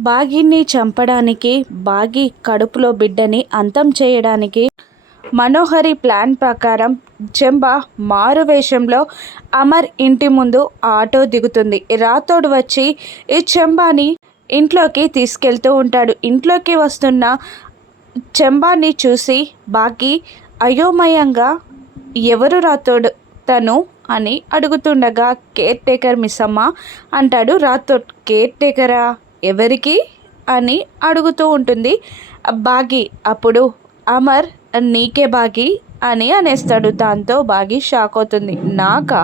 బాగిని చంపడానికి బాగి కడుపులో బిడ్డని అంతం చేయడానికి మనోహరి ప్లాన్ ప్రకారం చెంబా మారు వేషంలో అమర్ ఇంటి ముందు ఆటో దిగుతుంది. రాతోడు వచ్చి ఈ చెంబాని ఇంట్లోకి తీసుకెళ్తూ ఉంటాడు. ఇంట్లోకి వస్తున్న చెంబాని చూసి బాకి అయోమయంగా ఎవరు రాతోడు తను? అని అడుగుతుండగా కేర్ టేకర్ మిస్ అమ్మ అంటాడు రాతోడ్ కేర్ టేకరా ఎవరికి అని అడుగుతూ ఉంటుంది. బాగి అప్పుడు అమర్ నీకే బాగి అని అనేస్తాడు. దాంతో బాగి షాక్ అవుతుంది. నాకా?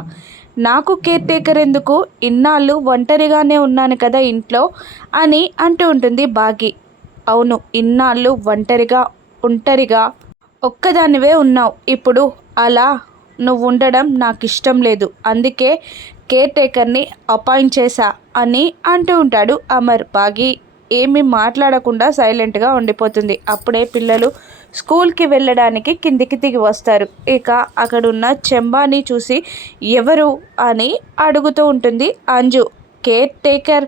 నాకు కేర్ టేకర్ ఎందుకు? ఇన్నాళ్ళు ఒంటరిగానే ఉన్నాను కదా ఇంట్లో అని అంటూ ఉంటుంది బాగి. అవును ఇన్నాళ్ళు ఒంటరిగా ఒంటరిగా ఒక్కదానివే ఉన్నావు. ఇప్పుడు అలా నువ్వు ఉండడం నాకు ఇష్టం లేదు. అందుకే కేర్ టేకర్ని అపాయింట్ చేశా అని అంటూ ఉంటాడు అమర్. బాగి ఏమీ మాట్లాడకుండా సైలెంట్గా ఉండిపోతుంది. అప్పుడే పిల్లలు స్కూల్కి వెళ్ళడానికి కిందికి దిగి వస్తారు. ఇక అక్కడున్న చెంబాని చూసి ఎవరు అని అడుగుతూ ఉంటుంది అంజు. కేర్ టేకర్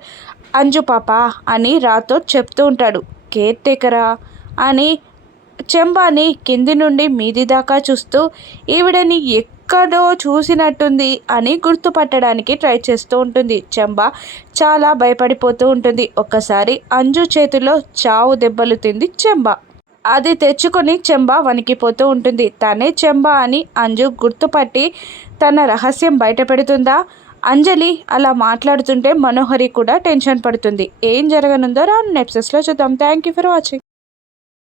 అంజు పాప అని రాతో చెప్తూ ఉంటాడు. కేర్ టేకరా అని చెంబాని కింది నుండి మీది దాకా చూస్తూ ఈవిడని ఎక్కడో చూసినట్టుంది అని గుర్తుపట్టడానికి ట్రై చేస్తూ ఉంటుంది. చెంబ చాలా భయపడిపోతూ ఉంటుంది. ఒక్కసారి అంజు చేతిలో చావు దెబ్బలు తింది చెంబ. అది తెచ్చుకొని చెంబ వణికిపోతూ ఉంటుంది. తనే చెంబ అని అంజు గుర్తుపట్టి తన రహస్యం బయటపెడుతుందా? అంజలి అలా మాట్లాడుతుంటే మనోహరి కూడా టెన్షన్ పడుతుంది. ఏం జరగనుందో రాను నెప్సెస్లో చూద్దాం. Thank you for watching.